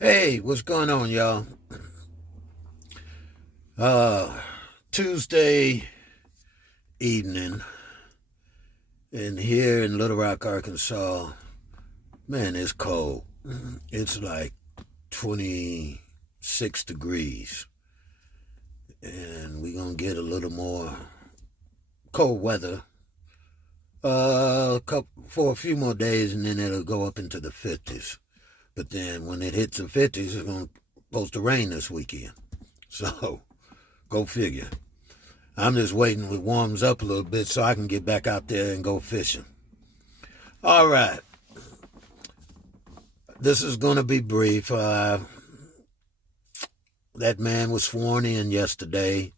Hey, what's going on, y'all? Uh, Tuesday evening, and here in Little Rock, Arkansas, man, it's cold. It's like 26 degrees, and we're gonna get a little more cold weather for a few more days, and then it'll go up into the 50s. But then when it hits the 50s, it's gonna supposed to rain this weekend. So go figure. I'm just waiting till it warms up a little bit so I can get back out there and go fishing. All right. This is going to be brief. That man was sworn in yesterday,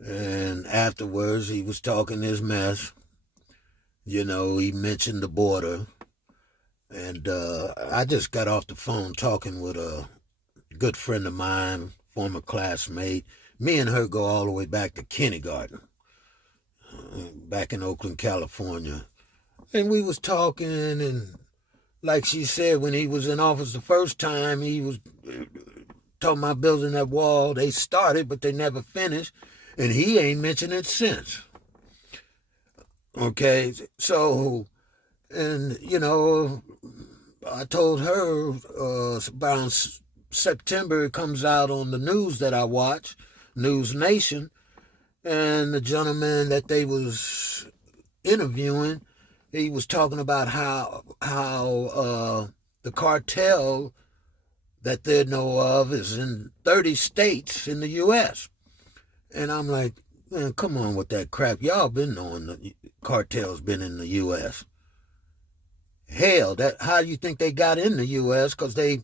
and afterwards he was talking his mess. You know, he mentioned the border. And I just got off the phone talking with a good friend of mine, former classmate. Me and her go all the way back to kindergarten, back in Oakland, California. And we was talking, and like she said, when he was in office the first time, he was talking about building that wall. They started, but they never finished, and he ain't mentioned it since. Okay, so, and, you know, I told her around September it comes out on the news that I watch, News Nation, and the gentleman that they was interviewing, he was talking about how the cartel that they know of is in 30 states in the U.S. And I'm like, man, come on with that crap. Y'all been knowing the cartel's been in the U.S. Hell, how do you think they got in the U.S.? Because they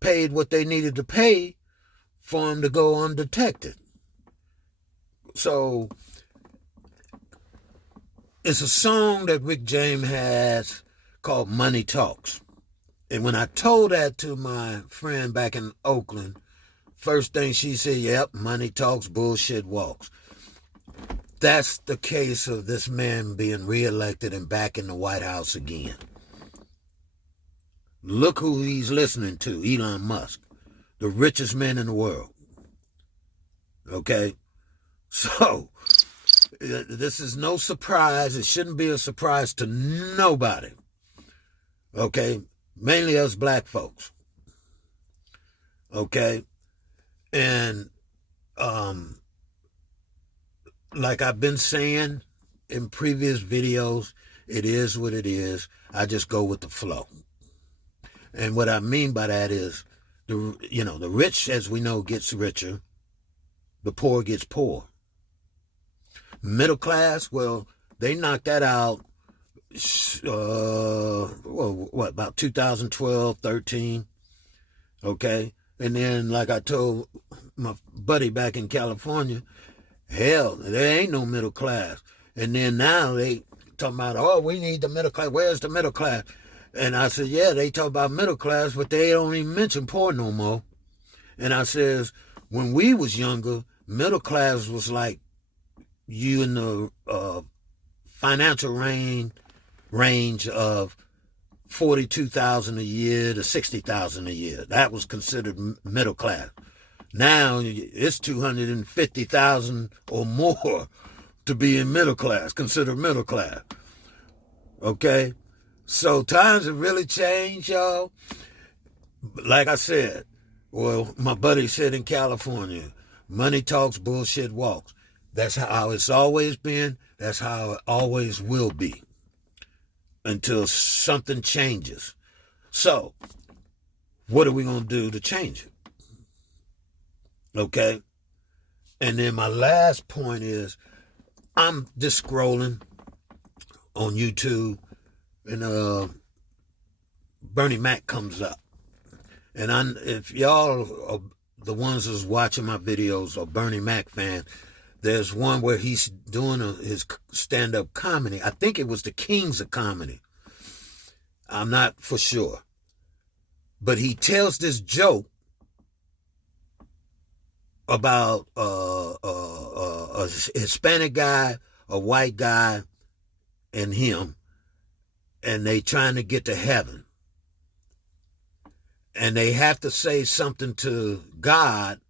paid what they needed to pay for them to go undetected. So it's a song that Rick James has called Money Talks. And when I told that to my friend back in Oakland, first thing she said, yep, money talks, bullshit walks. That's the case of this man being reelected and back in the White House again. Look who he's listening to, Elon Musk, the richest man in the world. Okay? So, this is no surprise. It shouldn't be a surprise to nobody. Okay? Mainly us black folks. Okay? And, like I've been saying in previous videos, it is what it is. I just go with the flow. And what I mean by that is, the rich, as we know, gets richer. The poor gets poor. Middle class, well, they knocked that out, about 2012, 13, okay? And then, like I told my buddy back in California, hell, there ain't no middle class. And then now they talking about, oh, we need the middle class. Where's the middle class? And I said, yeah, they talk about middle class, but they don't even mention poor no more. And I says, when we was younger, middle class was like you in the financial range of 42,000 a year to 60,000 a year. That was considered middle class. Now it's 250,000 or more to be in middle class, considered middle class. Okay? So times have really changed, y'all. Like I said, well, my buddy said in California, money talks, bullshit walks. That's how it's always been. That's how it always will be until something changes. So, what are we going to do to change it? Okay? And then my last point is, I'm just scrolling on YouTube, and Bernie Mac comes up. And if y'all are the ones who's watching my videos are Bernie Mac fans, there's one where he's doing his stand-up comedy. I think it was the Kings of Comedy. I'm not for sure. But he tells this joke about a Hispanic guy, a white guy, and him, and they trying to get to heaven. and they have to say something to God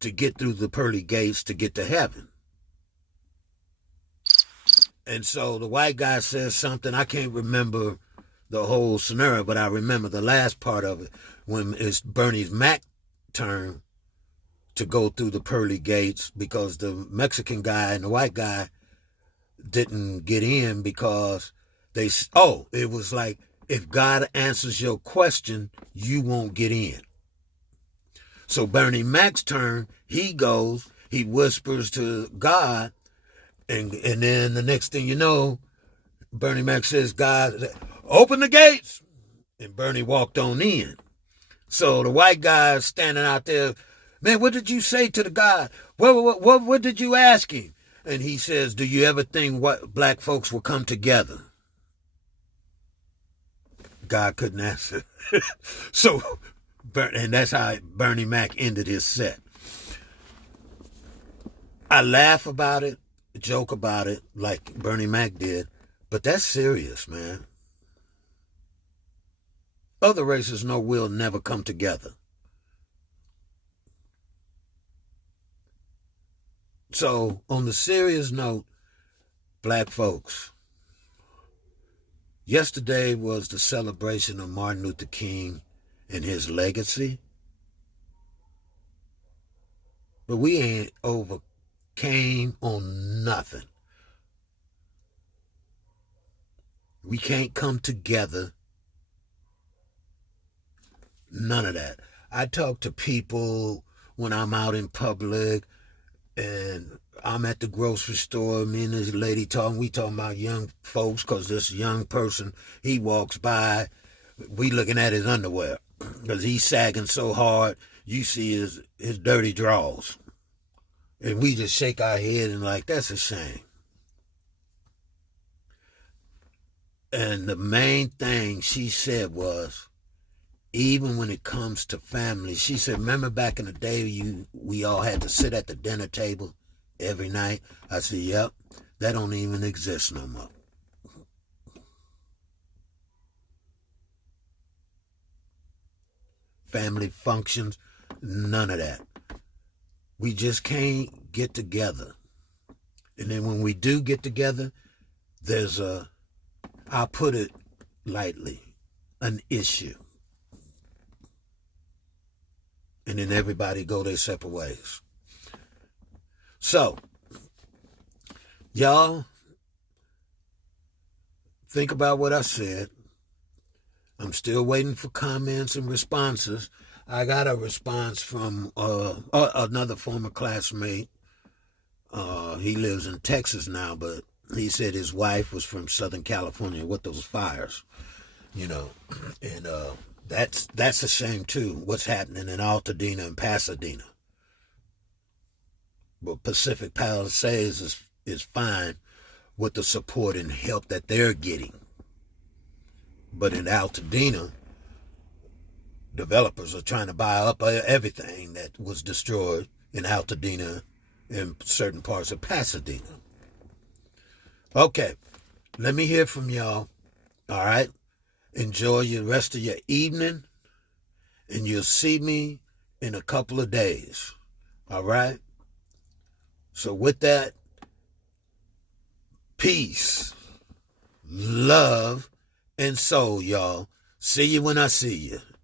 to get through the pearly gates to get to heaven. And so the white guy says something. I can't remember the whole scenario, but I remember the last part of it when it's Bernie Mac's turn to go through the pearly gates because the Mexican guy and the white guy didn't get in because it was like, if God answers your question, you won't get in. So Bernie Mac's turn, he goes, he whispers to God, and then the next thing you know, Bernie Mac says, God, open the gates. And Bernie walked on in. So the white guy is standing out there, man, what did you say to the God? What did you ask him? And he says, do you ever think what black folks will come together? God couldn't answer. And that's how Bernie Mac ended his set. I laugh about it, joke about it, like Bernie Mac did, but that's serious, man. Other races know we'll never come together. So, on the serious note, black folks, yesterday was the celebration of Martin Luther King and his legacy. But we ain't overcame on nothing. We can't come together. None of that. I talk to people when I'm out in public and I'm at the grocery store, me and this lady talking, we talking about young folks, because this young person, he walks by, we looking at his underwear, because he's sagging so hard, you see his dirty drawers. And we just shake our head and like, that's a shame. And the main thing she said was, even when it comes to family, she said, remember back in the day we all had to sit at the dinner table every night? I said, yep, that don't even exist no more. Family functions, none of that. We just can't get together. And then when we do get together, there's I'll put it lightly, an issue. And then everybody go their separate ways. So, y'all, think about what I said. I'm still waiting for comments and responses. I got a response from another former classmate. He lives in Texas now, but he said his wife was from Southern California with those fires, and that's a shame too, what's happening in Altadena and Pasadena. But Pacific Palisades is fine with the support and help that they're getting. But in Altadena, developers are trying to buy up everything that was destroyed in Altadena and certain parts of Pasadena. Okay, let me hear from y'all, all right? Enjoy the rest of your evening, and you'll see me in a couple of days, all right? So with that, peace, love, and soul, y'all. See you when I see you.